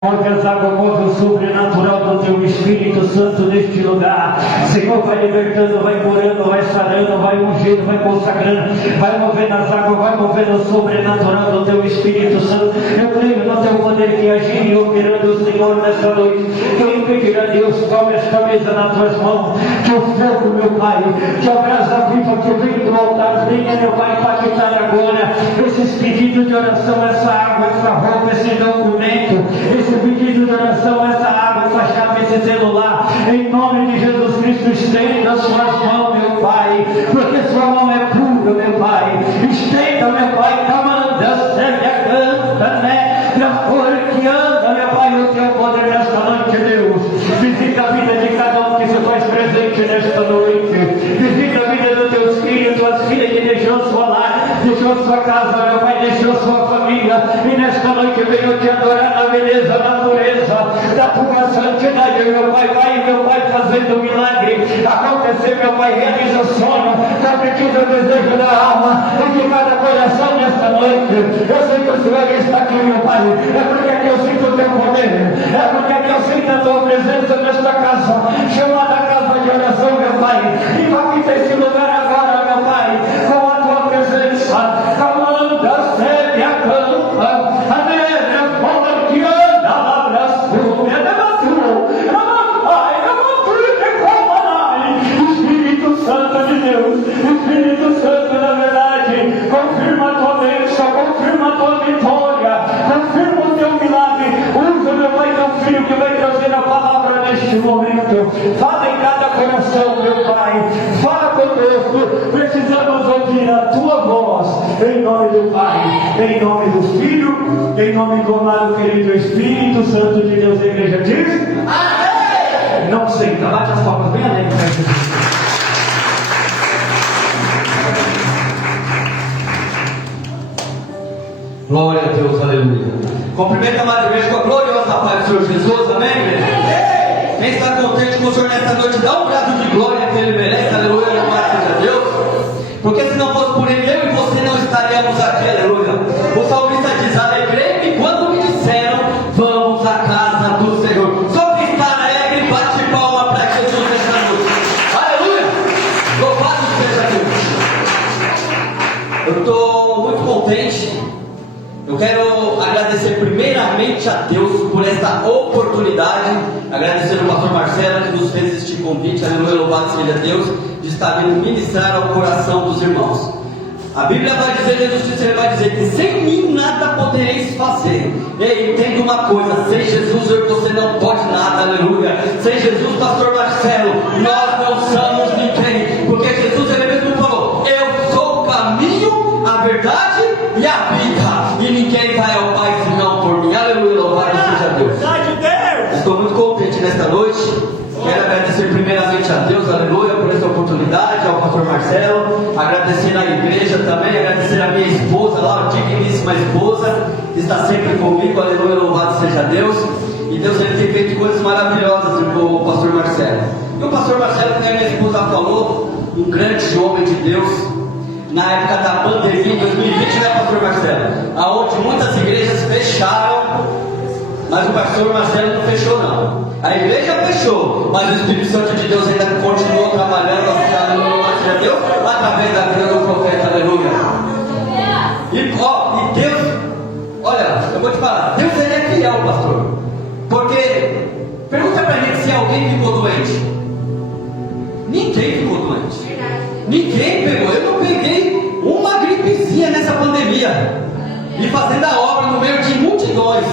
Move as águas, move o sobrenatural do teu Espírito Santo neste lugar. Senhor, vai libertando, vai curando, vai sarando, vai ungindo, vai consagrando, vai movendo as águas, vai movendo o sobrenatural do teu Espírito Santo. Eu creio no teu poder que agir e operando o Senhor nesta noite. Que eu impedirá, Deus, tome esta mesa nas tuas mãos. Que o fogo, meu Pai, que a brasa viva que vem do altar, venha, meu Pai, impactar agora esses pedidos de oração, essa água, essa roupa, esse documento, esse pedido de oração, essa água, essa chave, esse celular, em nome de Jesus Cristo, estenda as suas mãos, meu Pai, porque sua mão é pura, meu Pai. Estenda, meu Pai, camanda, séria, canta, né? Da cor que anda, meu Pai, o teu poder nesta noite, Deus. Visita a vida de cada um que se faz presente nesta noite. Visita a vida dos teus filhos, tuas filhas que deixou sua lar, deixou sua casa, meu Pai, deixou sua família. E nesta noite veio te adorar na beleza, na pureza da tua santidade, meu Pai. Vai, meu Pai, fazendo um milagre acontecer, meu Pai, realiza o sonho, concretiza o desejo da alma e de cada coração nesta noite. Eu sei que o Senhor está aqui, meu Pai. É porque aqui eu sinto o teu poder, é porque aqui eu sinto a tua presença nesta casa, chamada casa de oração, meu Pai. E aqui esse lugar agora, meu Pai, com a tua presença. Camanda, séria, campa, a negra, fora que anda, labras, fume, é debaturo, Espírito Santo de Deus, Espírito Santo da verdade, confirma a tua bênção, confirma a tua vitória, confirma o teu milagre. Usa, meu Pai, teu filho que vai trazer a palavra neste momento. Fala em cada coração, meu Pai, fala conosco. Precisamos ouvir a tua voz, em nome do Pai, em nome do Filho, em nome do amado querido Espírito Santo de Deus. A igreja diz amém. Não senta, bate as palmas bem alegre para Jesus. Glória a Deus, aleluia. Cumprimenta a amada igreja com a gloriosa paz do Senhor Jesus, amém, igreja? Quem está contente com o Senhor nesta noite, dá um brado de glória que Ele merece, aleluia, louvado seja Deus. Porque se não fosse por Ele, eu e você não estaríamos aqui, aleluia. O salmista diz: alegrei-me quando me disseram, vamos à casa do Senhor. Só quem está alegre, bate palma para Jesus nesta noite, aleluia, louvado seja Deus. Eu estou muito contente. Eu quero agradecer primeiramente a Deus por esta oportunidade, agradecer ao pastor Marcelo que nos fez este convite, aleluia, louvado seja Deus, de estar vindo ministrar ao coração dos irmãos. A Bíblia vai dizer, Jesus ele vai dizer que sem mim nada podereis fazer. Ei, entenda uma coisa, sem Jesus você não pode nada, aleluia. Sem Jesus, pastor Marcelo, nós não somos ninguém, porque Jesus ele mesmo falou: eu sou o caminho, a verdade e a vida, e ninguém vai ao Pai senão por mim, aleluia, louvado seja Deus. Estou muito contente nesta noite. Quero agradecer primeiramente a Deus, aleluia, por essa oportunidade, ao pastor Marcelo, agradecer à igreja também, agradecer a minha esposa lá, a digníssima esposa, que está sempre comigo, aleluia, louvado seja Deus. E Deus ele tem feito coisas maravilhosas com o pastor Marcelo. E o pastor Marcelo, como a minha esposa falou, um grande homem de Deus, na época da pandemia, em 2020, né, pastor Marcelo? Aonde muitas igrejas fecharam, mas o pastor Marcelo não fechou, não. A igreja fechou, mas o Espírito Santo de Deus ainda continuou trabalhando, aleluia, a Deus, através da vida do profeta, aleluia. E Deus, olha, eu vou te falar, Deus ele é fiel, pastor. Porque, pergunta pra gente se alguém ficou doente. Ninguém ficou doente. Ninguém pegou, eu não peguei uma gripezinha nessa pandemia. E fazendo a obra no meio de multidões.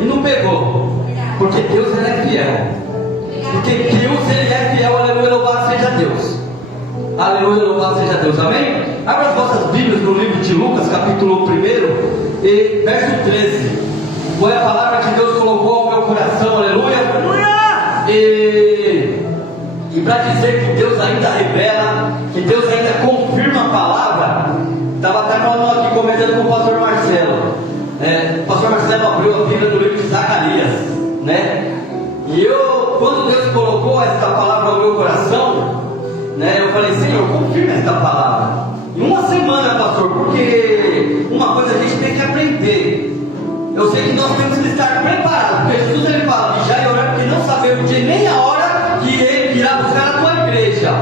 E não pegou. Porque Deus ele é fiel. Porque Deus ele é fiel, aleluia, louvado seja Deus. Aleluia, louvado seja Deus, amém? Abra as vossas Bíblias no livro de Lucas, capítulo 1, e verso 13. Foi a palavra que Deus colocou ao meu coração, aleluia. E para dizer que Deus ainda revela, que Deus ainda confirma a palavra, estava até falando aqui, comentando com o pastor Marcelo. O pastor Marcelo abriu a Bíblia do livro de Zacarias, né? E eu, quando Deus colocou esta palavra ao meu coração, né, eu falei: Senhor, confirma esta palavra. Em uma semana, pastor, porque uma coisa a gente tem que aprender. eu sei que nós temos que estar preparados, porque Jesus ele fala, vigiai e orar, porque não sabemos o dia nem a hora que ele irá buscar a tua igreja.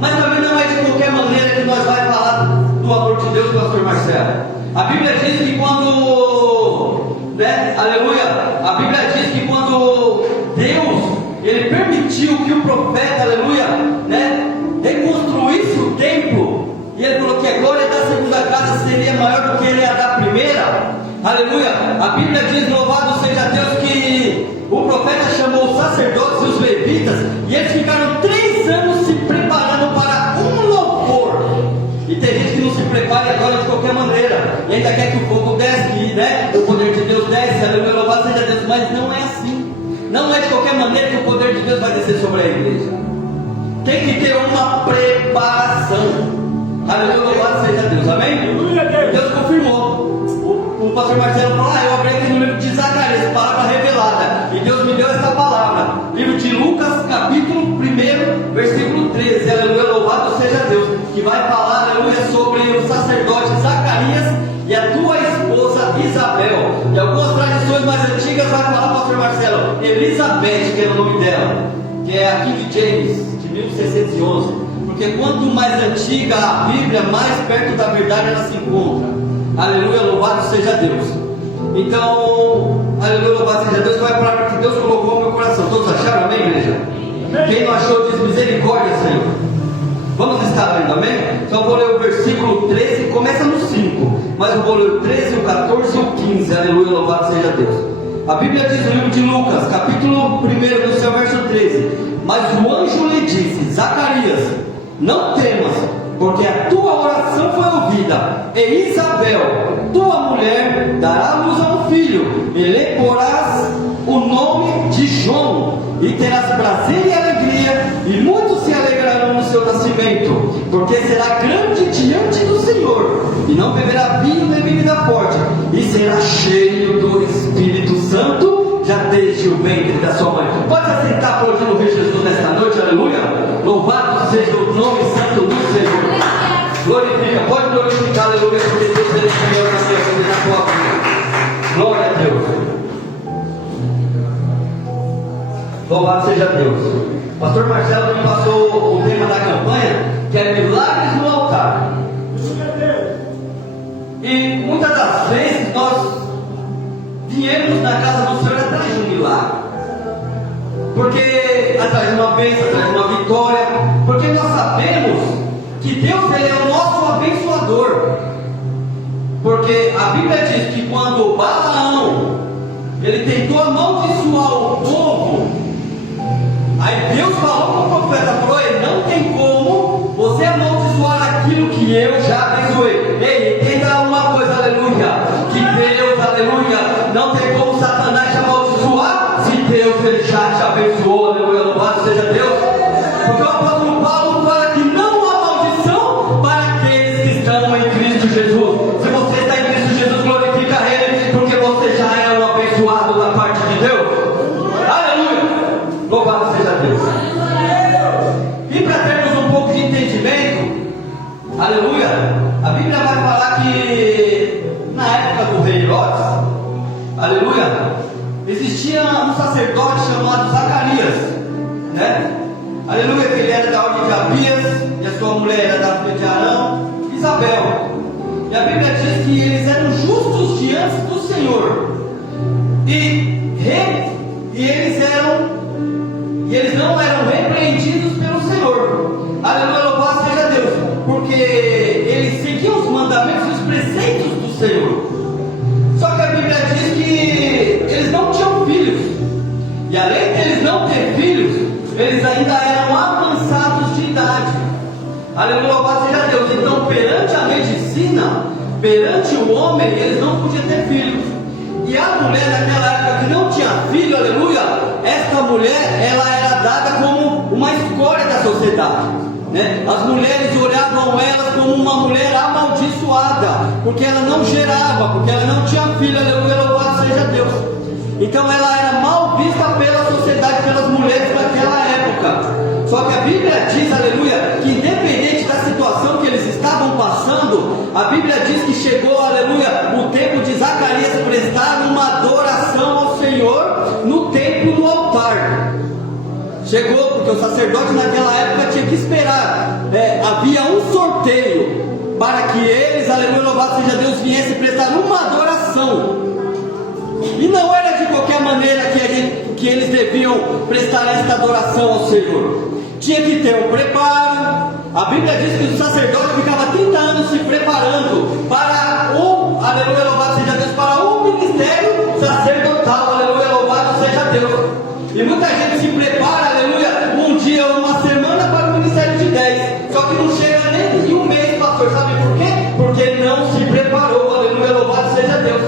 Mas também não é de qualquer maneira que nós vai falar do amor de Deus, pastor Marcelo. A Bíblia diz que quando, né, aleluia, a Bíblia diz que quando Deus, ele permitiu que o profeta, aleluia, né, reconstruísse o templo, e ele falou que a glória da segunda casa seria maior do que ele a da primeira, aleluia. A Bíblia diz, louvado seja Deus, que o profeta chamou os sacerdotes e os levitas, e eles ficaram 3 anos se preparando para um louvor. E tem gente que não se prepara agora de qualquer maneira, e ainda quer que o fogo desce, né? O poder de Deus desce, aleluia, louvado seja Deus, mas não é assim. Não é de qualquer maneira que o poder de Deus vai descer sobre a igreja. Tem que ter uma preparação. Aleluia, louvado seja Deus, amém? Deus confirmou. O pastor Marcelo falou, eu abri aqui no livro de Zacarias, palavra revelada, e Deus me deu essa palavra, livro de Lucas, capítulo 1, versículo 13, aleluia, louvado seja Deus, que vai falar, aleluia, sobre o sacerdote Zacarias e a tua esposa Isabel. E algumas tradições mais antigas vai falar, pastor Marcelo, Elizabeth, que era o nome dela, que é a King James, de 1611, porque quanto mais antiga a Bíblia, mais perto da verdade ela se encontra. Aleluia, louvado seja Deus. Então, aleluia, louvado seja Deus. Vai para que Deus colocou no meu coração. Todos acharam, amém, igreja? Quem não achou, diz misericórdia, Senhor. Vamos estar lendo, amém? Então eu vou ler o versículo 13, começa no 5, mas eu vou ler o 13, o 14 e o 15. Aleluia, louvado seja Deus. A Bíblia diz no livro de Lucas, capítulo 1, no seu verso 13: mas o anjo lhe disse, Zacarias, não temas, porque a tua oração foi ouvida, e Isabel, tua mulher, dará à luz a um filho, e lhe porás o nome de João, e terás prazer e alegria, e muitos se alegrarão no seu nascimento, porque será grande diante do Senhor, e não beberá vinho nem bebida forte, e será cheio do Espírito Santo, já desde o ventre da sua mãe. Pode assentar aplaudindo o Rei Jesus nesta noite, aleluia. Louvado seja o nome santo do Senhor. Glorifica, pode glorificar, aleluia, porque Deus é Senhor na minha vida e na tua vida. Glória a Deus. Louvado seja Deus. Pastor Marcelo me passou o tema da campanha, que é milagres no altar. E muitas das vezes nós viemos na casa do Senhor atrás de um milagre, porque atrás de uma bênção, atrás de uma vitória, porque nós sabemos que Deus ele é o nosso abençoador. Porque a Bíblia diz que quando Balaão ele tentou amaldiçoar o povo, aí Deus falou para o profeta, falou, não tem como você amaldiçoar aquilo que eu já abençoei. Ei, entenda uma coisa, aleluia, que Deus, aleluia, não tem como Satanás te amaldiçoar, se Deus ele já te abençoou, aleluia, louvado seja Deus. Porque o apóstolo Paulo fala que não há maldição para aqueles que estão em Cristo Jesus. Se você está em Cristo Jesus, glorifica Ele, porque você já é um abençoado da parte de Deus. Aleluia, louvado seja Deus. E para termos um pouco de entendimento, aleluia, a Bíblia vai falar que na época do rei Herodes, aleluia, existia um sacerdote chamado Zacarias, né? Aleluia, que ele era da ordem de Abias, e a sua mulher era da filha de Arão, Isabel. E a Bíblia diz que eles eram justos diante do Senhor. E eles não eram repreendidos pelo Senhor. Aleluia, louvado seja Deus. Porque eles seguiam os mandamentos e os preceitos do Senhor. Só que a Bíblia diz que eles não tinham filhos. E além de eles não ter filhos, eles ainda eram avançados de idade. Aleluia, louvado seja Deus. Então, perante a medicina, perante o homem, eles não podiam ter filhos. E a mulher naquela época que não tinha filho, aleluia, esta mulher, ela era dada como uma escória da sociedade, né? As mulheres olhavam elas como uma mulher amaldiçoada, porque ela não gerava, porque ela não tinha filho, aleluia, louvado seja Deus. Então ela era mal vista pela sociedade, pelas mulheres naquela época. Só que a Bíblia diz, aleluia, que independente da situação que eles estavam passando, a Bíblia diz que chegou, aleluia, o tempo de Zacarias prestar uma no templo, no altar. Chegou, porque o sacerdote naquela época tinha que esperar. Havia um sorteio para que eles, aleluia, louvado seja Deus, viessem prestar uma adoração. E não era de qualquer maneira que eles deviam prestar esta adoração ao Senhor. Tinha que ter um preparo. A Bíblia diz que o sacerdote ficava 30 anos se preparando para aleluia, louvado seja Deus, para o ministério sacerdotal, aleluia, louvado seja Deus. E muita gente se prepara, aleluia, um dia ou uma semana para o ministério de 10, só que não chega nem em um mês, pastor, sabe por quê? Porque não se preparou, aleluia, louvado seja Deus.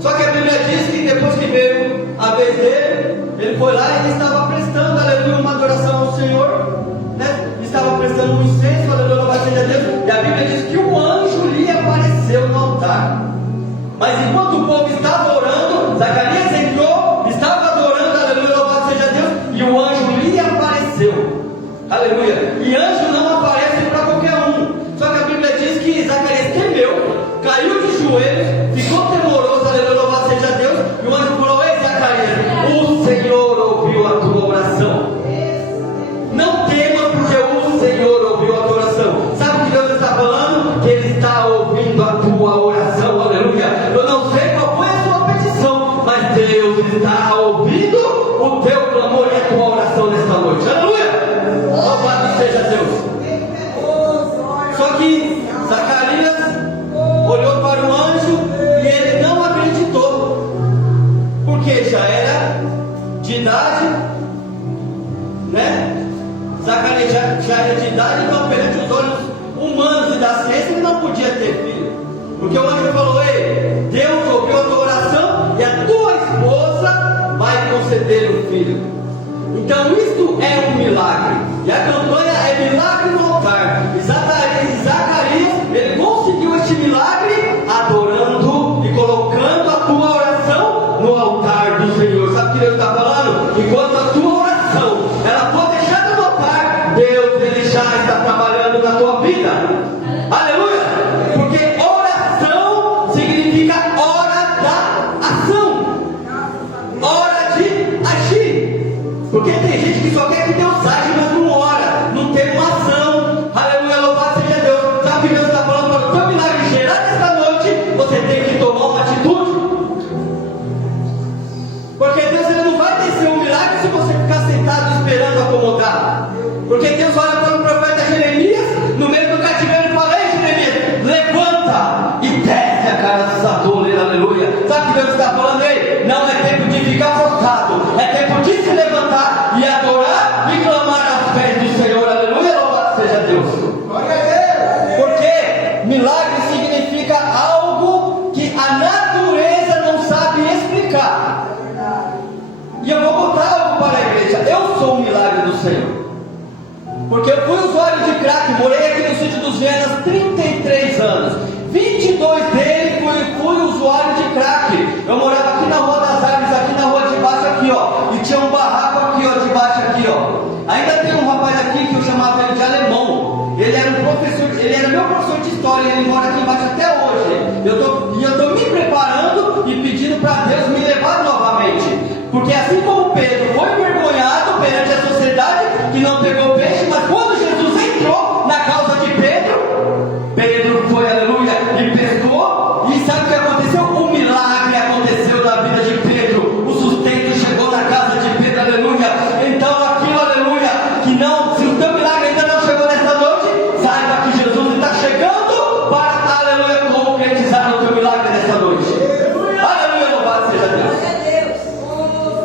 Só que a Bíblia diz que depois que veio a vez dele, ele foi lá e estava prestando, aleluia, uma adoração ao Senhor, né? Estava prestando um incenso, aleluia, louvado seja Deus. E a Bíblia diz que o anjo lhe apareceu no altar. Mas enquanto o povo estava orando, Zacarias entrou, estava adorando, aleluia, louvado seja Deus, e o anjo lhe apareceu, aleluia. E anjo não aparece para qualquer um. Só que a Bíblia diz que Zacarias temeu, caiu de joelhos, ficou temoroso, aleluia, louvado seja Deus. E o anjo falou: ei, Zacarias, o Senhor ouviu a tua oração. Não temas, porque o Senhor ouviu a tua oração. Sabe o que Deus está falando? Que Ele está ouvindo a tua oração, aleluia. Eu não sei qual foi a sua petição, mas Deus está ouvindo o teu clamor e a tua oração nesta noite, aleluia. Louvado seja Deus. Só que Zacarias olhou para o anjo e ele não acreditou, porque já era de idade, né? Zacarias já era de idade, então perante os olhos humanos e da ciência ele não podia ter filho, porque o anjo falou: ei, Deus ouviu a tua oração e a tua esposa vai conceder um filho. Então isto é um milagre, e a campanha é milagre no altar. E Zacarias, ele conseguiu este milagre adorando e colocando a tua oração no altar do Senhor. Sabe o que Deus está falando? Enquanto a tua oração ela for deixada no altar, Deus ele já está trabalhando na tua vida, aleluia. Porque oração significa hora da ação, hora de agir. Porque tem gente que só quer que Deus age, mas não ora, não tem uma ação, aleluia, louvado seja Deus. Sabe o que Deus está falando? Para o teu milagre gerar nesta noite, você tem que tomar uma atitude. Porque Deus ele não vai descer um milagre se você ficar sentado esperando acomodado. Porque Deus olha para o profeta Jeremias no meio do cativeiro e fala: ei, Jeremias, levanta e desce a cara dos atores, aleluia. Sabe o que Deus está falando? Ei, não é tempo de ficar focado, é tempo de se levantar e adorar e clamar aos pés do Senhor, aleluia, louvado seja Deus. Porque milagre significa algo que a natureza não sabe explicar. E eu vou botar algo para a igreja: eu sou um milagre do Senhor. Porque eu fui usuário de crack, morei aqui no sítio dos Vienas 33 anos. 22 dele fui usuário de crack. Eu morava aqui na Rua das Árvores, aqui na rua de baixo, aqui ó. E tinha um barraco aqui ó, de baixo aqui ó. Ainda tem um rapaz aqui que eu chamava ele de alemão. Ele era um professor, ele era meu professor de história, ele mora aqui embaixo até hoje. Eu estou me preparando e pedindo para Deus me levar novamente. Porque assim como Pedro foi envergonhado perante a sociedade que não pegou peixe, mas quando Jesus entrou na causa de Pedro, Pedro foi, aleluia, e pescou. E sabe o que aconteceu? Um milagre aconteceu na vida de Pedro. O sustento chegou na casa de Pedro, aleluia. Então aquilo, aleluia, que não, se o teu milagre ainda não chegou nesta noite, saiba que Jesus está chegando para, aleluia, concretizar o teu milagre nesta noite. Aleluia, louvado seja Deus.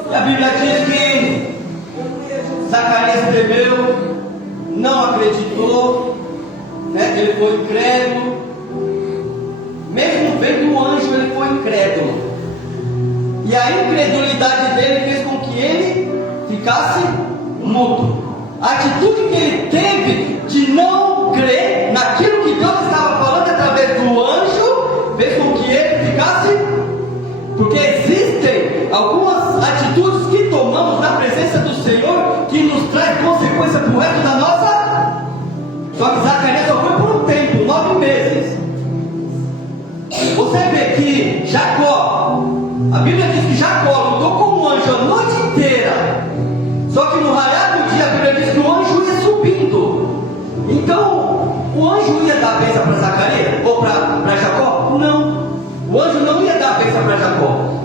E a Bíblia diz que Zacarias temeu, não acreditou, né? Ele foi incrédulo. Mesmo vendo o anjo, ele foi incrédulo. E a incredulidade dele fez com que ele ficasse mudo. A atitude que ele teve de não crer naquilo que Deus estava falando através do anjo fez com que ele ficasse. Porque existem algumas atitudes que tomamos na presença do Senhor que nos traz consequência para o resto da nossa. Só que Zacarias só foi por um tempo, 9 meses. Você vê que Jacó, a Bíblia diz que Jacó lutou com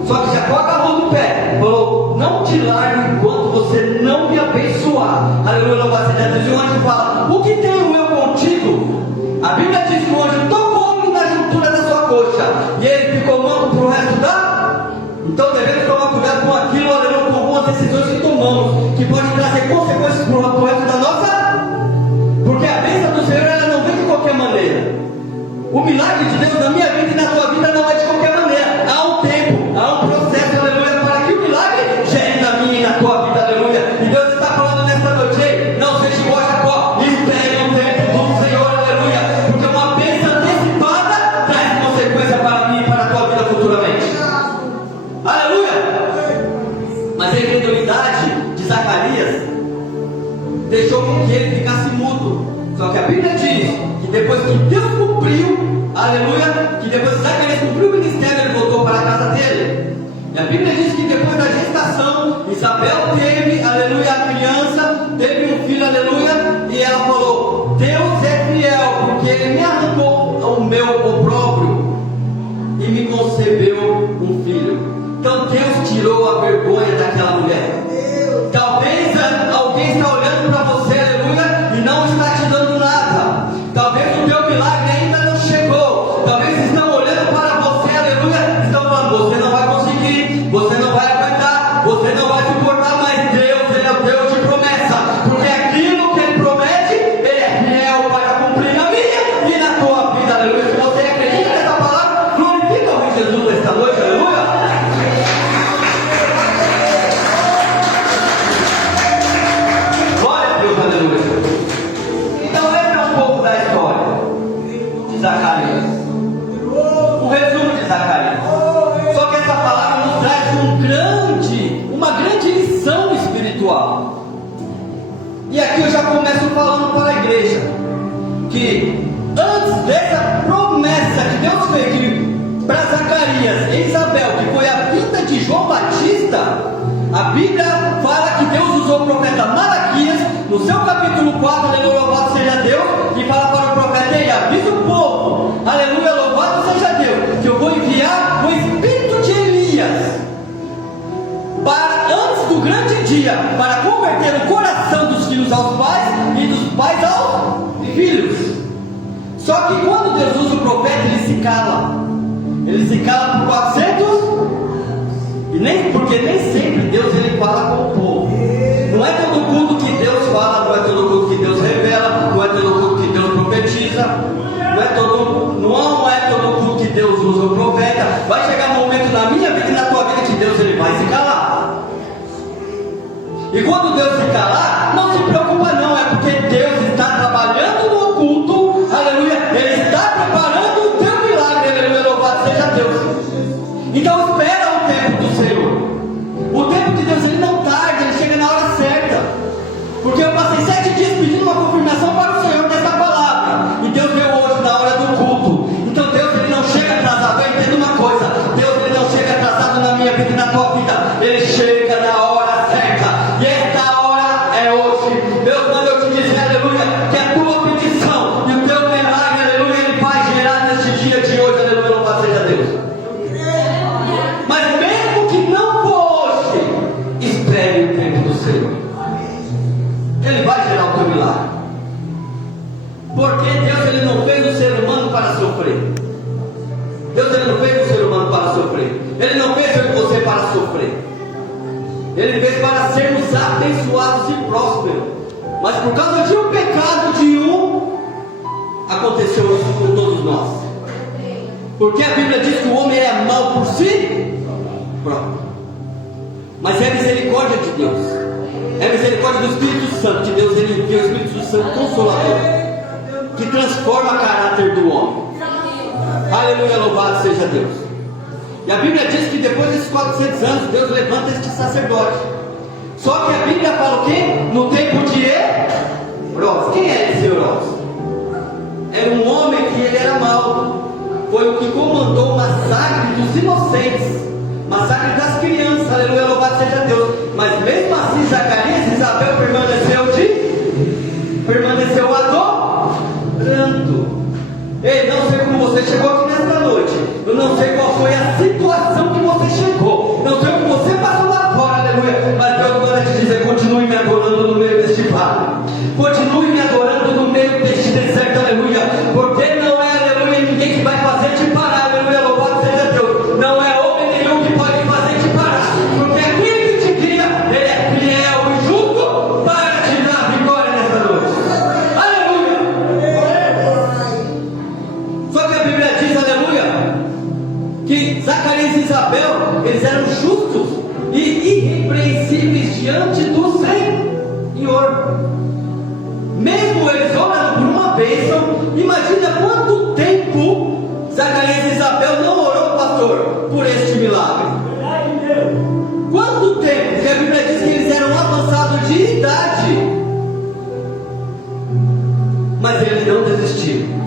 Só que Jacó agarrou no pé, falou: não te largo enquanto você não me abençoar. Aleluia, louvado seja Deus. E o anjo fala: o que tenho eu contigo? A Bíblia diz que o anjo tocou-me na juntura da sua coxa, e ele ficou manco para o resto da. Então devemos tomar cuidado com aquilo, aleluia, com algumas decisões que tomamos, que podem trazer consequências para o resto da nossa. Porque a bênção do Senhor, ela não vem de qualquer maneira. O milagre de Deus na minha vida e na tua vida não é de qualquer maneira. Há um tempo, há um processo, aleluia, para que o milagre gere na minha e na tua vida, aleluia. E Deus está falando nesta noite: ei, não seja igual a Jacó, espere o tempo do Senhor, aleluia. Porque uma bênção antecipada traz consequência para mim e para a tua vida futuramente. Aleluia. Mas a incredulidade de Zacarias deixou com que ele ficasse mudo. Só que a Bíblia diz que depois que Deus cumpriu, aleluia, que depois que Zacarias cumpriu o ministério, ele voltou para a casa dele. E a Bíblia diz que depois da gestação, Isabel teve, aleluia, a criança, teve um filho, aleluia, e ela falou: Deus é fiel, porque ele me arrancou o meu opróbrio e me concebeu um filho. Então Deus tirou a vergonha daquela mulher. Talvez alguém está olhando para você, aleluia, e não está te dando nada. Talvez o teu milagre ainda não chegou. Talvez estão olhando para você, aleluia, estão falando: você não vai conseguir, você não vai aguentar, você não vai suportar. Mas Deus, ele é o Deus de promessa, porque aquilo que ele promete, ele é fiel para cumprir na minha e na tua vida, aleluia. Se você acredita nessa palavra, glorifica o Rei Jesus nesta noite, aleluia. Então esse é um pouco da história de Zacarias, um resumo de Zacarias. Só que essa palavra nos traz uma grande lição espiritual. E aqui eu já começo falando para a igreja que antes dessa promessa que Deus fez para Zacarias e Isabel, que foi a vinda de João Batista, a Bíblia fala que Deus usou o profeta Malaquias, no seu capítulo 4, aleluia, louvado seja Deus, e fala para o profeta: ei, avisa o povo, aleluia, louvado seja Deus, que eu vou enviar o espírito de Elias, para antes do grande dia, para converter o coração dos filhos aos pais, e dos pais aos filhos. Só que quando Deus usa o profeta, ele se cala por 400. Porque nem sempre Deus ele fala com o povo. Não é todo culto que Deus fala, não é todo culto que Deus revela, não é todo culto que Deus profetiza, não é todo culto que Deus usa o profeta. Vai chegar um momento na minha vida e na tua vida que Deus ele vai se calar. E quando Deus se calar, não se preocupa não, é porque Deus está trabalhando no oculto, aleluia, ele está preparando o teu milagre, aleluia, louvado seja Deus. Então espera o tempo do Senhor. O tempo de Deus ele não tarda, ele chega na hora certa. Porque eu passei 7 dias pedindo uma confirmação para o Senhor dessa palavra, e Deus veio hoje na hora do culto. Então Deus ele não chega atrasado. Eu entendo uma coisa: Deus ele não chega atrasado na minha vida e na tua vida. Ele chega na hora certa, e esta hora é hoje. Deus manda eu te dizer, aleluia, que a tua petição e o teu milagre, aleluia, ele vai gerar neste dia de hoje, aleluia, louvado seja Deus. Mas mesmo que não for hoje, espere o tempo do Senhor. Ele vai gerar o teu milagre. Porque Deus ele não fez o ser humano para sofrer. Deus ele não fez o ser humano para sofrer. Ele não fez eu e você para sofrer. Ele fez para sermos abençoados e prósperos. Mas por causa de um pecado de um, aconteceu isso com todos nós. Porque a Bíblia diz que o homem é mau por si próprio. Mas é a misericórdia de Deus, é a misericórdia do Espírito Santo, que Deus ele envia o Espírito Santo Consolador, que transforma o caráter do homem. Aleluia, louvado seja Deus. E a Bíblia diz que depois desses 400 anos, Deus levanta este sacerdote. Só que a Bíblia fala o quê? No tempo de Herodes. Quem é esse Herodes? Era um homem que ele era mau. Foi o que comandou o massacre dos inocentes, massacre das crianças, aleluia, louvado seja Deus. Mas mesmo assim, Zacarias e Isabel permaneceu adorando. Ei, não sei como você chegou aqui nesta noite, eu não sei qual foi a situação que você chegou, diante do Senhor. Mesmo eles orando por uma bênção, imagina quanto tempo Zacarias e Isabel não orou, pastor, por este milagre. Quanto tempo? Porque a Bíblia diz que eles eram avançados de idade, mas eles não desistiram.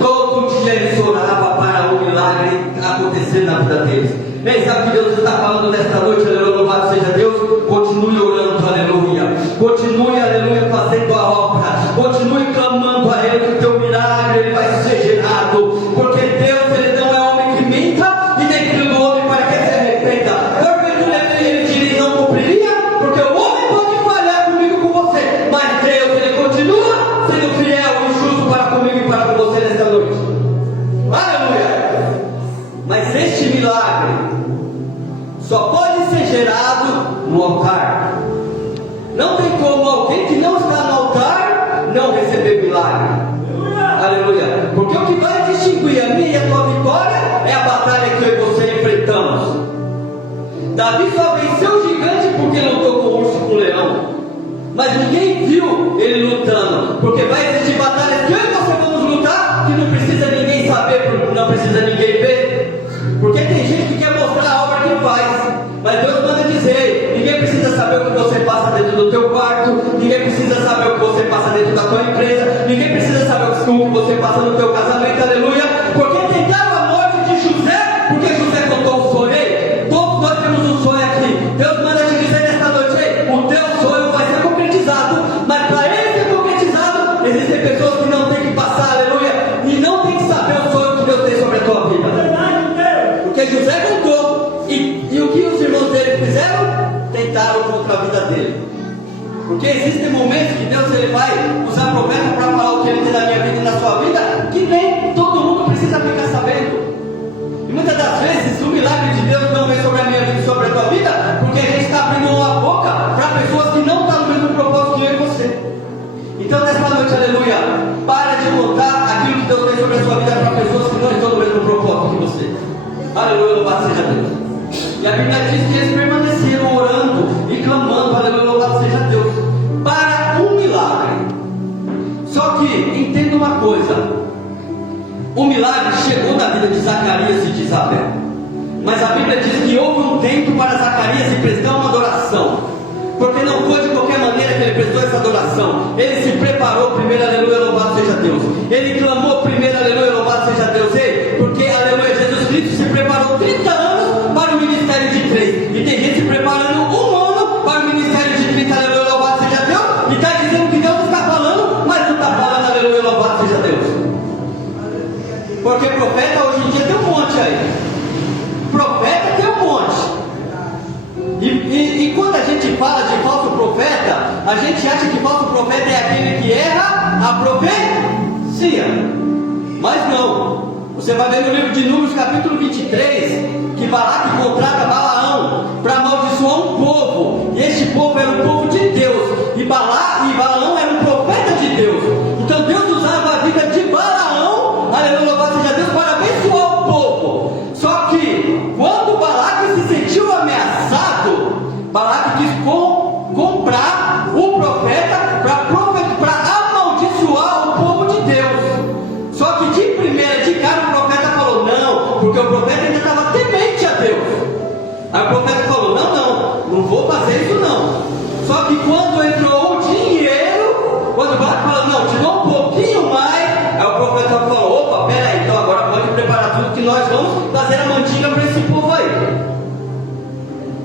Todo dia eles oravam para o milagre acontecer na vida deles. Bem, sabe o que Deus está falando nesta noite? Aleluia, louvado seja Deus. Continue orando, aleluia. Continue, aleluia, fazendo a obra. Continue clamando a Ele, que o teu milagre ele vai ser gerado. Porque Deus, Ele não é homem que minta, e nem filho do homem para que se arrependa. Porventura Ele diria e não cumpriria, porque o homem pode falhar comigo e com você, mas Deus, Ele continua sendo fiel e justo para comigo e para com você nesta noite. Aleluia. Mas este milagre só pode ser gerado no altar. Não tem como alguém que não está no altar não receber milagre. Aleluia. Porque o que vai distinguir a minha e a tua vitória é a batalha que eu e você enfrentamos. Davi só venceu o gigante porque lutou com o urso e com o leão. Mas ninguém viu ele lutando. Porque vai existir batalhas que eu e você vamos lutar, que não precisa ninguém saber, não precisa ninguém ver. Porque tem gente que quer mostrar a obra que faz, mas Deus manda dizer: ninguém precisa saber o que você passa dentro do teu quarto, ninguém precisa saber o que você passa dentro da tua empresa, ninguém precisa saber o que você passa no teu casamento, aleluia. Porque tentaram a morte de José, porque José contou um sonho. Todos nós temos um sonho aqui. Deus manda te dizer nesta noite: o teu sonho vai ser concretizado, mas para ele ser concretizado, existem pessoas que não têm que passar, aleluia, e não têm que saber o sonho que Deus tem sobre a tua vida. Porque José contou, e o que os irmãos dele fizeram? Tentaram contra a vida dele. Porque existem momentos que Deus ele vai usar profeta para falar o que ele tem na minha vida e na sua vida, que nem todo mundo precisa ficar sabendo. E muitas das vezes o milagre de Deus não vem sobre a minha vida e sobre a tua vida, porque a gente está abrindo a boca para pessoas que não estão no mesmo propósito que eu e você. Então nesta noite, aleluia, para de contar aquilo que Deus tem sobre a sua vida para pessoas que não estão no mesmo propósito que você. Aleluia, louvado seja Deus. E a Bíblia diz que eles permaneceram orando e clamando, aleluia, louvado seja Deus, para um milagre. Só que, entenda uma coisa: o milagre chegou na vida de Zacarias e de Isabel, mas a Bíblia diz que houve um tempo para Zacarias se prestar uma adoração, porque não foi de qualquer maneira que ele prestou essa adoração. Ele se preparou primeiro, aleluia, louvado seja Deus. Ele clamou primeiro, aleluia, louvado seja Deus. Porque, aleluia, Jesus Cristo se preparou 30 anos para o ministério de 3. E tem gente se preparando 1 ano para o ministério de 30, aleluia, louvado seja Deus. E está dizendo que Deus está falando, mas não está falando, aleluia, louvado seja Deus. Porque profeta hoje em dia tem um monte aí. Profeta tem um monte. E quando a gente fala de falso profeta, a gente acha que falso profeta é aquele que erra a profecia. Mas não. Você vai ver no livro de Números, capítulo 23, que Balaque contrata Balaão para amaldiçoar um povo. E este povo era o povo de Deus. E Balaão era um profeta de Deus. Então Deus usava a vida de Balaão, aleluia, louvado seja Deus, para abençoar o povo. Só que, quando Balaque se sentiu ameaçado, Balaque quis comprar o profeta para amaldiçoar o povo de Deus. Só que de primeira, de cara, o profeta falou não, porque o profeta ainda estava temente a Deus. Aí o profeta falou: não vou fazer isso não. Só que quando entrou o dinheiro, quando o Balaque falou: não, te dou um pouquinho mais, aí o profeta falou: opa, peraí, então agora pode preparar tudo que nós vamos fazer a mantinha para esse povo aí.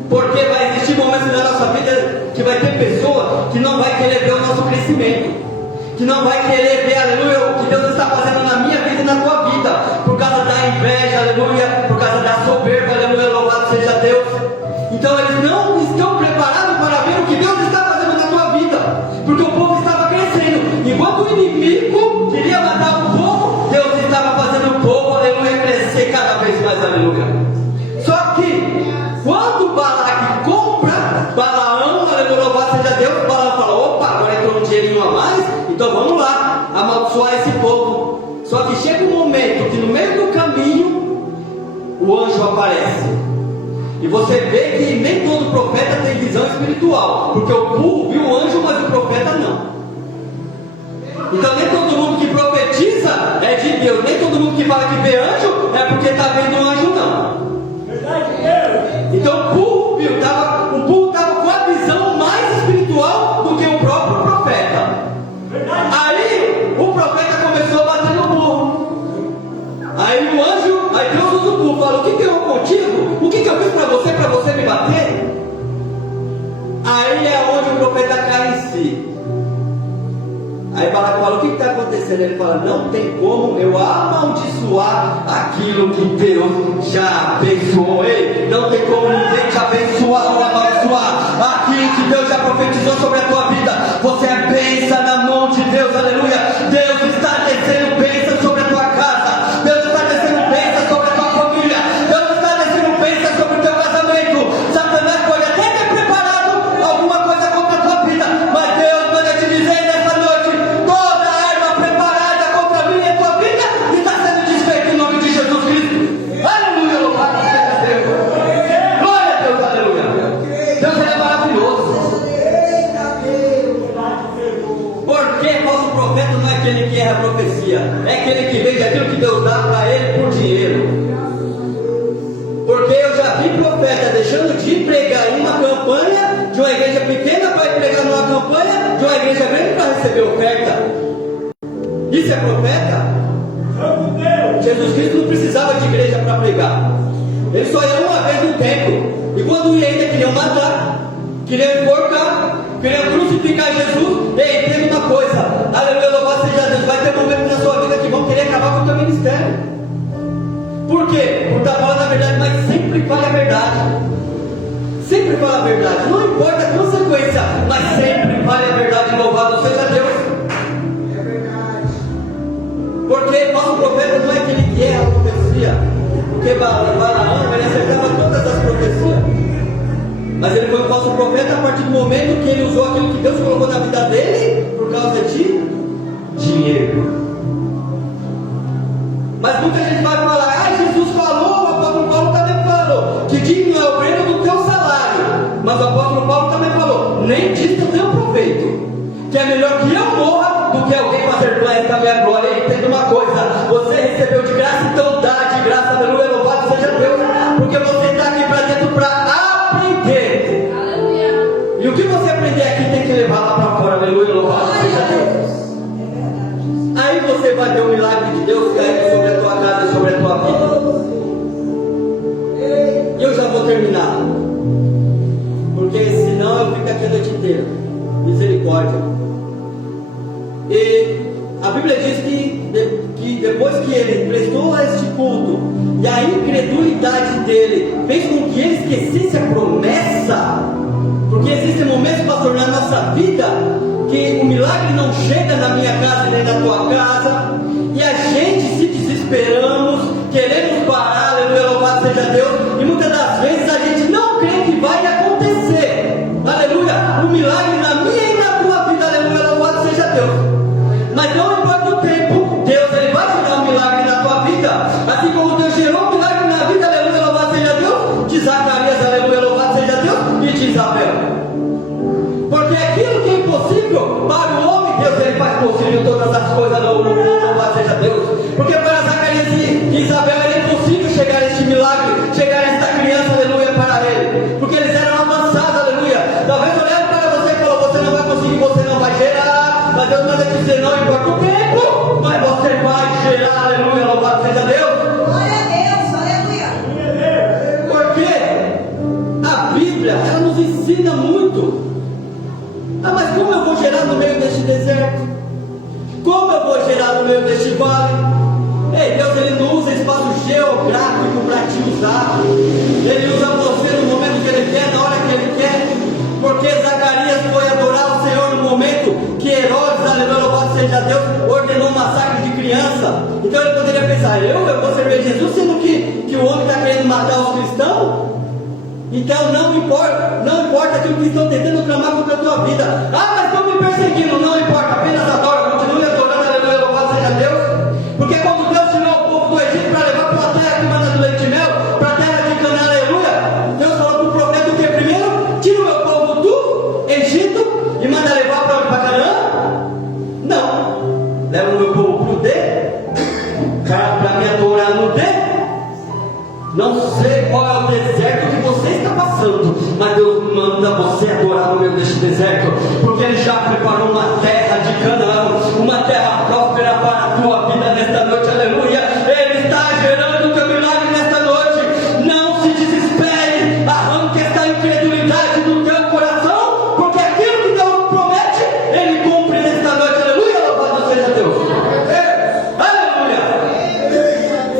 Porque vai existir momentos na nossa vida que vai ter pessoa que não vai querer ver o nosso crescimento, que não vai querer ver, aleluia, o que Deus está fazendo na minha vida e na tua vida, por causa da inveja, aleluia, por causa da soberba, aleluia, louvado seja Deus. Então eles não estão preparados para ver o que Deus está fazendo na tua vida, porque o povo estava crescendo. Enquanto o inimigo queria matar o povo, Deus estava fazendo o povo, aleluia, crescer cada vez mais, aleluia. Só que quando Balaque compra Balaão, aleluia, louvado seja Deus, Balaão fala: opa, agora entrou um dinheirinho a mais, então vamos lá, amaldiçoar esse povo. Só que chega um momento que no meio do caminho o anjo aparece. E você vê que nem todo profeta tem visão espiritual, porque o burro viu o anjo, mas o profeta não. Então nem todo mundo que profetiza é de Deus, nem todo mundo que fala que vê anjo é porque está vendo um anjo, não. Então o burro estava com a visão mais espiritual do que o próprio profeta. Aí o profeta começou a bater no burro. Aí o anjo, aí Deus usa o burro, fala: o que eu contigo? O que eu fiz para você me bater? Aí é onde o profeta cai em si. Aí Balaque fala: o que está acontecendo? Ele fala: não tem como eu amaldiçoar aquilo que Deus já abençoou. Ei, não tem como ninguém te abençoar ou amaldiçoar aquilo que Deus já profetizou sobre a tua vida. Você é bênção na mão de Deus, aleluia. Deus está descendo bênção sobre a tua casa. Deus está descendo bênção sobre a tua família. Deus está descendo bênção sobre o teu casamento. Satanás pode até ter preparado alguma coisa contra a tua vida, mas Deus manda te dizer nessa noite: toda arma preparada contra mim e a tua vida está sendo desfeita em nome de Jesus Cristo. Aleluia, louvado seja Deus. Glória a Deus, aleluia. Deus é maravilhoso. Porque falso profeta não é aquele que erra a profecia, é aquele que vende aquilo que Deus dá para ele por dinheiro. Porque eu já vi profeta deixando de pregar em uma campanha de uma igreja pequena para ir pregar numa campanha de uma igreja grande para receber oferta. Isso é profeta? Jesus Cristo não precisava de igreja para pregar. Ele só ia uma vez no templo. E quando ia ainda queriam matar, queriam enforcar, queriam crucificar Jesus. Ei, tem uma coisa, aleluia, louvado seja Deus. Vai ter momentos na sua vida que vão querer acabar com o teu ministério. Por quê? Por estar falando a verdade, mas sempre fale a verdade. Sempre fale a verdade. Não importa a consequência, mas sempre fale a verdade. Louvado seja Deus. É verdade. Porque falso profeta não é aquele que erra a profecia. Porque Balaão, ele acertava todas as profecias. Mas ele foi um falso profeta a partir do momento que ele usou aquilo que Deus colocou na vida dele por causa de dinheiro. Mas muita gente vai falar: Jesus falou, o apóstolo Paulo também falou, que digno é o prêmio do teu salário. Mas o apóstolo Paulo também falou: nem disso eu tenho proveito, que é melhor que eu morra do que alguém fazer planos da minha glória. E entenda uma coisa: você recebeu de graça, então dá de graça, aleluia, louvado seja Deus, porque você está aqui para dentro para aprender. Aleluia. E o que você aprender aqui tem que levar lá para fora, aleluia, louvado seja Deus. Aí você vai ver o milagre de Deus caindo sobre a tua casa e sobre a tua vida. E eu já vou terminar, porque senão eu fico aqui a noite inteira. Misericórdia. E a Bíblia diz que depois que ele prestou a este culto, e a incredulidade dele fez com que ele esquecesse a promessa. Porque existem momentos, pastor, na nossa vida que o milagre não chega na minha casa nem na tua casa, e a gente se desesperamos, queremos parar, aleluia, louvado seja Deus, e muitas das vezes a gente não crê que vai acontecer, aleluia, o milagre na minha e na tua vida, aleluia, louvado seja Deus. Mas não importa o tempo, Deus ele vai gerar um milagre na tua vida, assim como Deus gerou um milagre na vida, aleluia, louvado seja Deus, de Zacarias, aleluia, louvado seja Deus, e de Isabel. Porque aquilo que é impossível para o homem, Deus ele faz possível todas as coisas no mundo, louvado seja Deus. Porque para Zacarias e Isabel era impossível chegar a este milagre, chegar a esta criança, aleluia, para ele. Porque eles eram avançados, aleluia. Talvez olhando para você e falou: você não vai conseguir, você não vai gerar. Mas Deus manda dizer: não importa o tempo, mas você vai gerar, aleluia, louvado seja Deus. Glória a Deus, aleluia. Porque a Bíblia, ela nos ensina muito. Mas como eu vou gerar no meio deste deserto? Como eu vou gerar no meio deste vale? Ei, Deus ele não usa espaço geográfico para te usar. Ele usa você no momento que ele quer, na hora que ele quer. Porque Zacarias foi adorar o Senhor no momento que Herodes, aleluia, louvado seja Deus, ordenou um massacre de criança. Então ele poderia pensar: eu vou servir Jesus, sendo que o homem está querendo matar os cristãos? Então não importa aquilo que estão tentando clamar contra a tua vida. Mas estão me perseguindo, não importa, apenas adora, continue adorando, aleluia, louvado seja Deus. Porque quando Deus tirou o povo do Egito para levar para a terra que manda do leite e mel, para a terra de Canaã, aleluia, Deus falou para o profeta o que? Primeiro, tira o meu povo do morar no meio deste deserto, porque Ele já preparou uma terra de Canaã, uma terra próspera para a tua vida nesta noite, aleluia. Ele está gerando o teu milagre nesta noite. Não se desespere, arranque esta incredulidade do teu coração, porque aquilo que Deus promete, Ele cumpre nesta noite, aleluia. Louvado seja Deus, aleluia.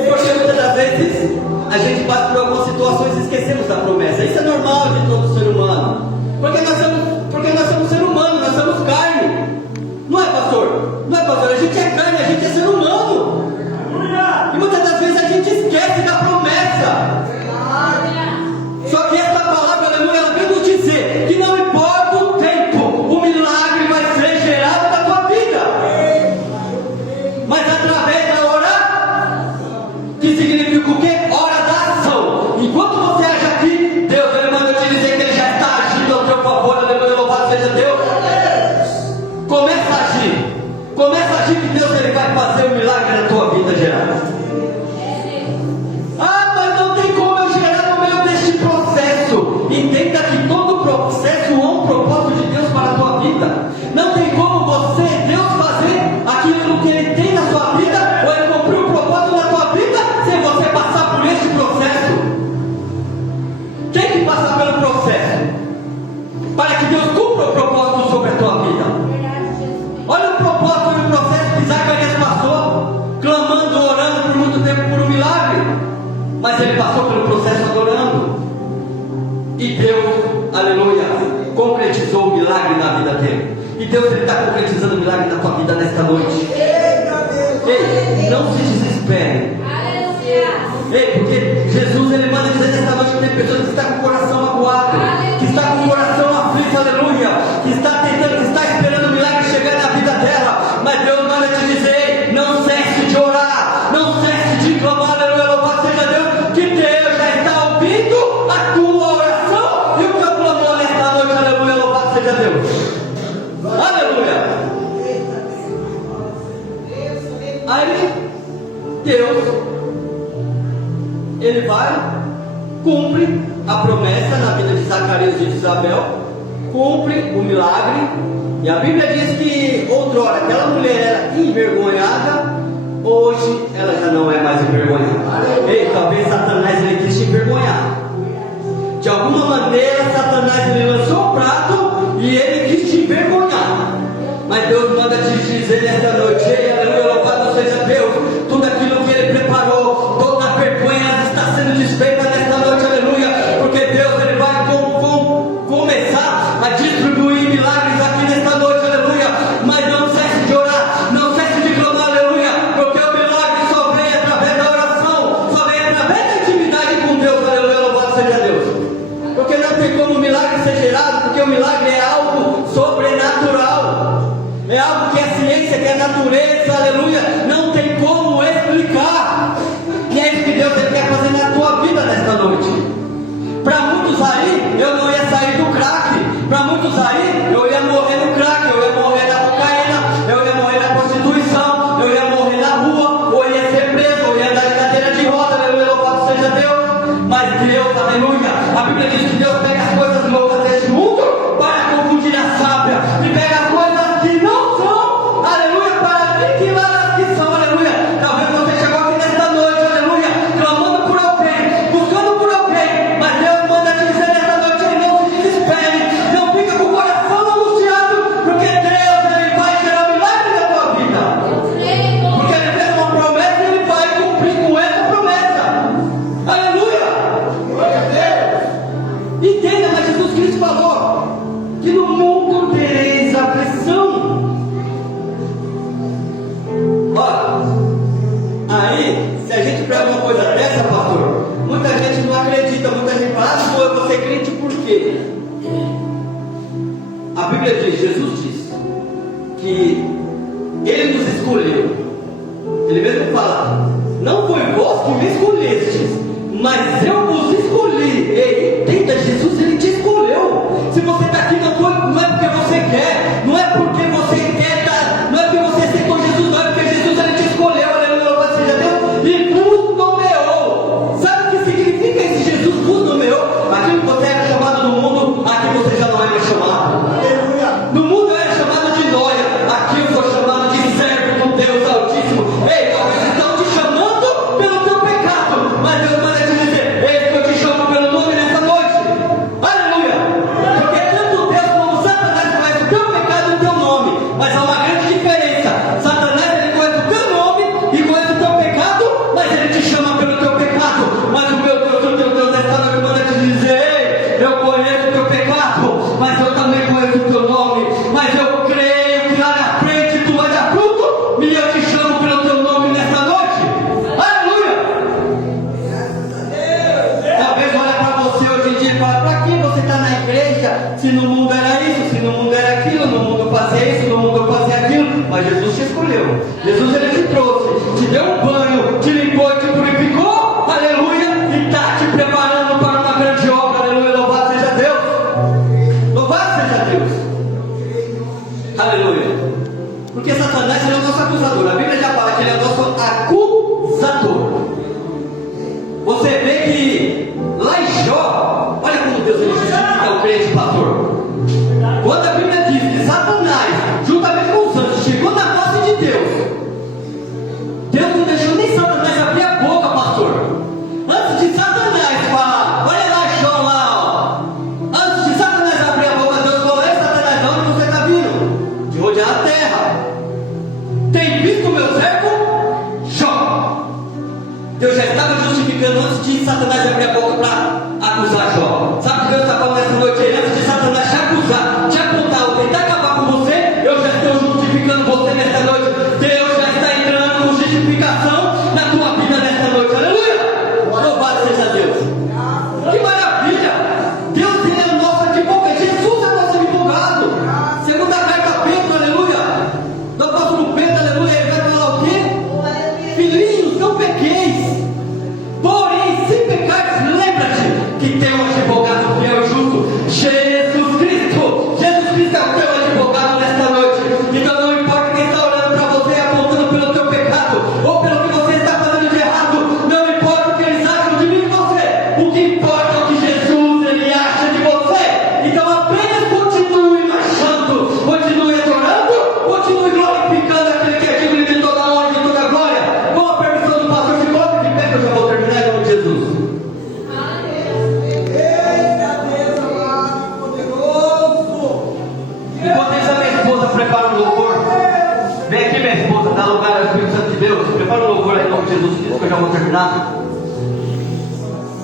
Porque muitas das vezes a gente passa por algumas situações e esquecemos da promessa. Isso é normal de todo ser humano, porque nós somos ser humano, nós somos carne. Não é, pastor? Não é, pastor? A gente é carne, a gente é ser humano. E muitas das vezes a gente esquece da promessa. Só que essa palavra, aleluia, ela vem nos dizer que não importa o tempo, o milagre vai ser gerado na tua vida. Mas através da hora, que significa o quê? Hora da ação. Enquanto você age aqui, Deus, ele manda te dizer que Ele já está agindo ao teu favor, aleluia, louvado seja Deus. Começa a agir que Deus ele vai fazer um milagre na tua vida, Gerardo. Ah, mas não tem como eu gerar no meio deste processo. Entenda que todo processo é um propósito de Deus para a tua vida. Não tem como você, Deus, fazer aquilo que Ele tem na sua vida, ou Ele cumprir o propósito na tua vida, sem você passar por este processo. Tem que passar pelo processo, para que Deus cumpra o propósito sobre a tua vida. Olha o propósito do processo que Zacarias passou, clamando, orando por muito tempo por um milagre, mas ele passou pelo processo adorando, e Deus, aleluia, concretizou o milagre na vida dele. E Deus ele está concretizando o milagre na tua vida nesta noite. Ei, não se desespere. Ei, porque Jesus ele manda dizer nesta noite que tem pessoas que estão com o coração magoado, que está com o coração aflito, aleluia, que está tentando, que está esperando o milagre chegar na vida dela, mas Deus manda te dizer: não cesse de orar, não cesse de clamar, aleluia, louvado seja Deus, que Deus já está ouvindo a tua oração e o teu clamor nesta noite, aleluia, louvado seja Deus, aleluia. Aí Deus ele vai, cumpre a promessa na vida de Zacarias e de Isabel, cumpre o milagre. E a Bíblia diz que outrora aquela mulher era envergonhada, hoje ela já não é mais envergonhada. Ei, talvez Satanás ele quis te envergonhar. De alguma maneira Satanás ele lançou o prato e ele quis te envergonhar. Mas Deus manda te dizer nesta noite: ei, aleluia, louvado seja Deus, tudo aquilo que Ele preparou, toda a vergonha está sendo desfeita nesta noite, aleluia, porque Deus ele vai começar a distribuir milagres aqui nesta noite, aleluia. Mas não cesse de orar, não cesse de clamar, aleluia, porque o milagre só vem através da oração, só vem através da intimidade com Deus, aleluia, louvado seja Deus. Porque não tem como o milagre ser gerado, porque o milagre é algo sobrenatural. É algo que é ciência, que é natureza, aleluia, não tem como explicar. E é isso que Deus ele quer fazer na tua vida nesta noite. Para muitos aí, eu não ia sair do crack. Para muitos aí, eu ia morrer no crack, eu ia morrer na cocaína, eu ia morrer na prostituição, eu ia morrer na rua, ou ia ser preso, ou ia andar de cadeira de roda, aleluia, louvado seja Deus. Mas Deus, aleluia, a Bíblia diz que Deus pega as coisas loucas deste mundo para confundir a sábia, e pega as coisas que não são, aleluia, para aniquilar as que são, aleluia. Talvez você chegou aqui nesta noite, aleluia, clamando por alguém, buscando por alguém, mas Deus manda te dizer nesta noite: ele não se desespere, não fica com o coração angustiado, porque Deus ele vai gerar um milagre na tua vida, porque Ele fez uma promessa e Ele vai cumprir com essa promessa, aleluia. Entenda, mas Jesus Cristo falou que no mundo tereis aflição. Olha, aí, se a gente prega uma coisa dessa, pastor, muita gente não acredita, muita gente fala: ah, pô, você crente por quê? A Bíblia diz, Jesus diz que Ele nos escolheu. Ele mesmo fala: não foi vós que me escolhestes, mas eu vos escolhi. Ei, entenda, Jesus ele te escolheu. Se você está aqui, não é porque você quer, não é porque você quer, não é porque você aceitou Jesus, não é porque Jesus ele te escolheu, aleluia, louvado seja Deus, e vos nomeou. Sabe o que significa esse Jesus vos nomeou? Aquilo que você era chamado no mundo, aqui você já não é mais chamado. mas eu também conheço o teu nome, mas eu creio que lá na frente tu vai dar fruto, e eu te chamo pelo teu nome nesta noite. Aleluia! Talvez olhe para você hoje em dia e fale: para que você está na igreja? Se no mundo era isso, se no mundo era aquilo, no mundo fazia isso, no mundo fazia aquilo. Mas Jesus te escolheu, Jesus ele te trouxe, te deu um banho, te limpou e te purificou, aleluia, e está te preparando para uma grande obra, aleluia. Louvado seja Deus, louvado seja Deus, aleluia. Porque Satanás ele é o nosso acusador, a Bíblia já fala que ele é o nosso acusador. Você vê que lá em Jó, olha como Deus ele justifica o crente, pastor. Quando a Bíblia diz que Satanás, juntamente com os santos, chegou na face de Deus, Deus não deixou nem Satanás abrir a boca, pastor. Antes de Satanás falar, olha lá Jó lá, ó. Antes de Satanás abrir a boca, Deus falou: ei Satanás, de onde você está vindo? De rodear a terra. Tem visto o meu servo? Jó. Deus já estava justificando antes de Satanás abrir a boca para acusar Jó. Sabe o que Deus está falando nessa noite? Antes de Satanás te acusar, te apontar ou tentar acabar com você, eu já estou justificando você nesta noite. Deus já está entrando com justificação na tua vida nesta noite. Aleluia! Louvado seja Deus. Que maravilha! Deus ele é o nosso advogado. Jesus é o nosso advogado. Segunda carta a Pedro, aleluia. Do apóstolo Pedro, aleluia. Ele vai falar o quê? Filhinhos, não pequeis. Porém, se pecares, lembra-te que tem um advogado fiel e justo, Jesus Cristo. Jesus Cristo é o teu advogado nesta noite. Então não importa quem está olhando para você, apontando pelo teu pecado, ou pelo que você está fazendo de errado, não importa o que eles acham de mim e de você. O que importa é o que Jesus ele acha de você. Então apenas continue marchando, continue adorando, continue glorificando aquele que é digno de toda a honra e de toda a glória. Com a permissão do pastor, se coloque de pé, que eu já vou terminar em nome de Jesus. Enquanto isso, a minha esposa prepara o louvor. Vem aqui, minha esposa, dá lugar ao Espírito Santo de Deus. Prepara o louvor aí em nome de Jesus Cristo, que eu já vou terminar.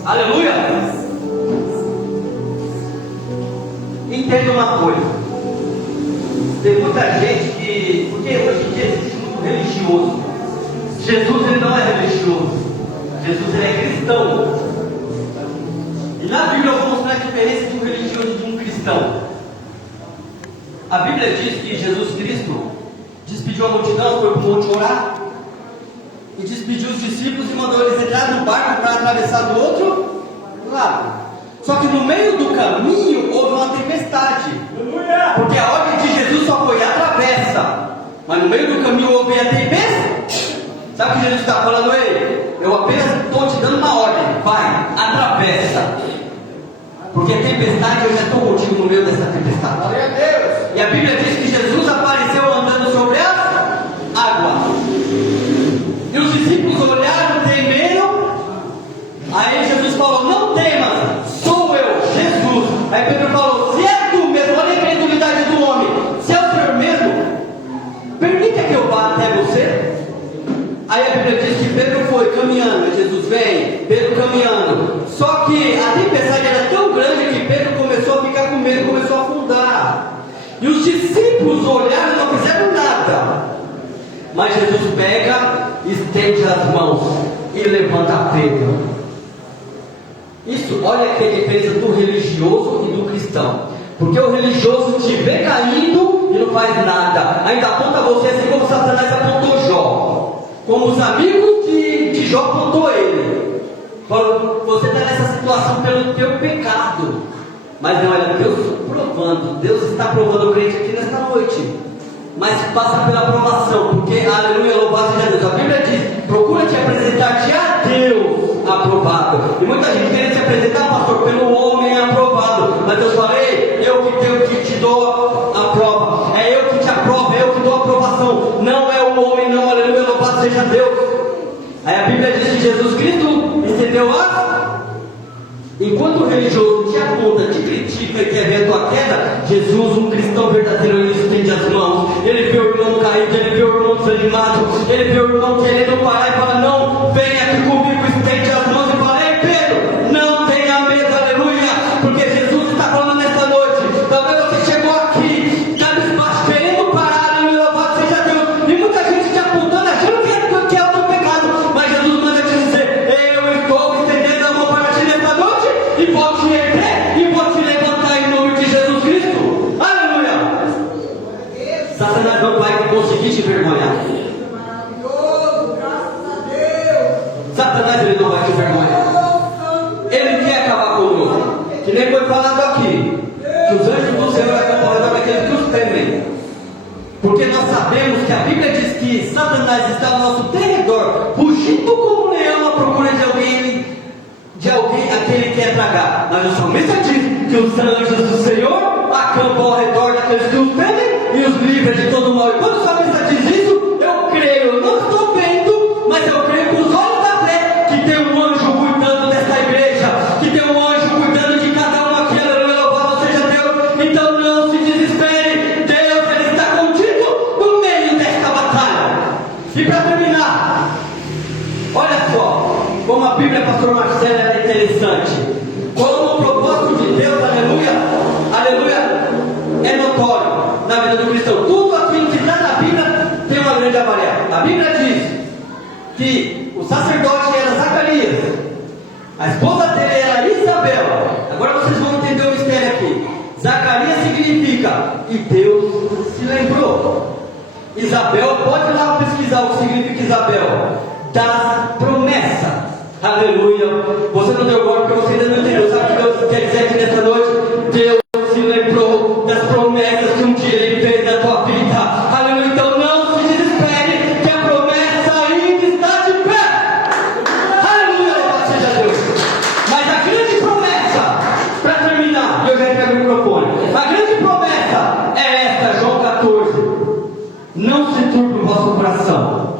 Aleluia! Entenda uma coisa. Tem muita gente que... Porque hoje em dia existe muito religioso. Jesus ele não é religioso. Jesus ele é cristão. E na Bíblia eu vou mostrar a diferença de um religioso e de um cristão. A Bíblia diz que Jesus Cristo despediu a multidão, foi para o monte orar, e despediu os discípulos e mandou eles entrar no barco para atravessar do outro lado. Só que no meio do caminho houve uma tempestade, porque a ordem de Jesus só foi atravessa, mas no meio do caminho houve a tempestade. Sabe o que Jesus está falando? Ei, eu apenas estou te dando uma ordem, vai, atravessa. Porque a tempestade, eu já estou contigo no meio dessa tempestade. Glória a Deus. E a Bíblia diz que Jesus apareceu andando sobre as águas. E os discípulos olharam, temeram. Aí Jesus falou: não temas, sou eu, Jesus. Aí Pedro falou: se é tu mesmo, olha a incredulidade do homem. Se é o Senhor mesmo, permita que eu vá até você. Aí a Bíblia diz que Pedro foi caminhando, Jesus vem, Pedro caminhando. Só que a tempestade era tão grande que Pedro começou a ficar com medo, começou a afundar. E os discípulos olharam e não fizeram nada. Mas Jesus pega, estende as mãos e levanta Pedro. Isso, olha que é a diferença do religioso e do cristão. Porque o religioso te vê caindo e não faz nada. Ainda aponta você assim como Satanás apontou Jó. Como os amigos de Jó apontou ele. Falou: você está nessa situação pelo teu pecado. Mas não, olha, Deus provando. Deus está provando o crente aqui nesta noite. Mas passa pela provação. Porque, aleluia, louvado seja Deus. A Bíblia diz: procura te apresentar-te a Deus aprovado. E muita gente querendo se apresentar, pastor, pelo homem aprovado. Mas Deus fala: ei, eu que te dou a prova. É eu que te aprovo, é eu que dou a aprovação. Não é o homem, não, aleluia, louvado seja Deus. Aí a Bíblia diz que Jesus Cristo estendeu as... Enquanto o religioso te aponta, te critica e quer ver a tua queda, Jesus, um cristão verdadeiro, ele estende as mãos. Ele vê o irmão caído, ele vê o irmão desanimado, ele vê o irmão querendo parar e fala: não, vem aqui comigo, estende as mãos e fala: ei Pedro, não tenha medo, aleluia. Porque Jesus está falando nesta noite. Talvez Porque nós sabemos que a Bíblia diz que Satanás está ao nosso derredor, fugindo como um leão à procura de alguém a que ele quer tragar. Mas o salmista diz que os anjos do Senhor acampam ao redor daqueles que os temem e os livra de todo mal. E quando o salmista diz isso, eu creio, eu não estou vendo, mas eu creio com os olhos da fé que tem um anjo cuidando desta igreja, que tem um anjo cuidando de cada um aqui, aleluia, louvado seja Deus. Então não se desespere, Deus ele está contigo no meio desta batalha. E para terminar, olha só, como a Bíblia, pastor Marcelo, é interessante. Como o propósito de Deus, aleluia, aleluia, é notório na vida do cristão. Tudo aquilo que está na Bíblia tem uma grande amarela. A Bíblia diz que o sacerdote era Zacarias, a esposa dele era Isabel. Agora vocês vão entender o mistério aqui. Zacarias significa e Deus se lembrou. Isabel, pode ir lá pesquisar o que significa Isabel. Das promessas. Aleluia. Você não deu glória porque você ainda não entendeu. Sabe o que Deus quer dizer aqui nessa noite? Deus se lembrou das promessas que um dia Ele fez na tua vida. Aleluia. Então não se desespere, que a promessa ainda está de pé. Aleluia. Louvado seja Deus. Mas a grande promessa, para terminar, eu já entrego o microfone. A grande promessa é esta, João 14. Não se turbe o vosso coração.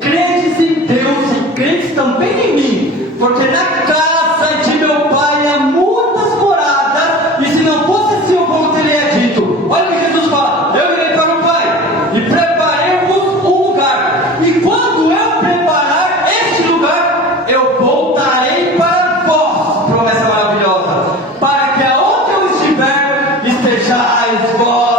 Credes em Deus e credes também em mim, porque na casa de meu pai há muitas moradas, e se não fosse assim eu como teria dito. Olha o que Jesus fala: eu irei para o Pai e preparei-vos um lugar, e quando eu preparar este lugar, eu voltarei para vós. Promessa maravilhosa: para que aonde eu estiver, estejais vós.